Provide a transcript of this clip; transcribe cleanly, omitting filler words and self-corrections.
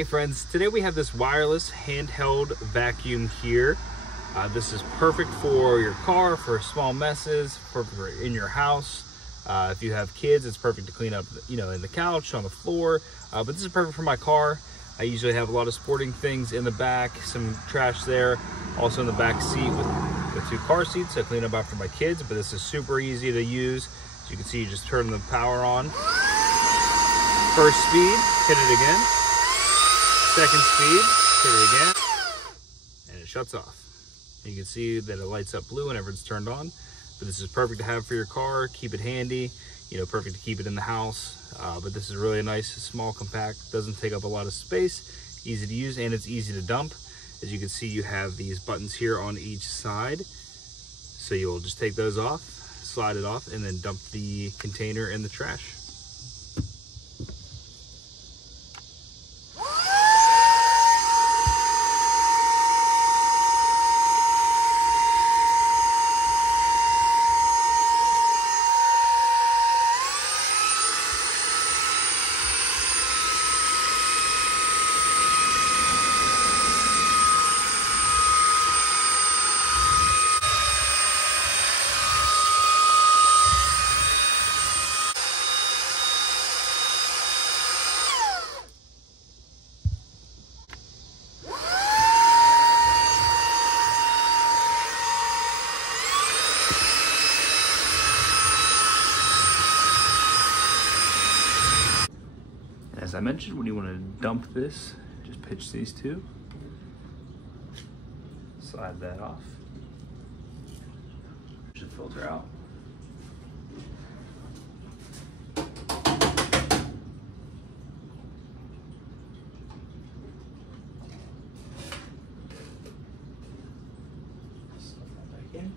Hey friends, today we have this wireless handheld vacuum here. This is perfect for your car, for small messes, perfect for in your house. If you have kids, it's perfect to clean up, in the couch, on the floor. But this is perfect for my car. I usually have a lot of sporting things in the back, some trash there. Also in the back seat with two car seats, so I clean up after my kids. But this is super easy to use. As you can see, you just turn the power on. First speed, hit it again. Second speed, hit it again, and it shuts off. You can see that it lights up blue whenever it's turned on. But this is perfect to have for your car, keep it handy, perfect to keep it in the house. But this is really nice, small, compact, doesn't take up a lot of space, easy to use, and it's easy to dump. As you can see, you have these buttons here on each side. So you'll just take those off, slide it off, and then dump the container in the trash. As I mentioned, when you want to dump this, just pitch these two, slide that off, push the filter out. Slide that back in.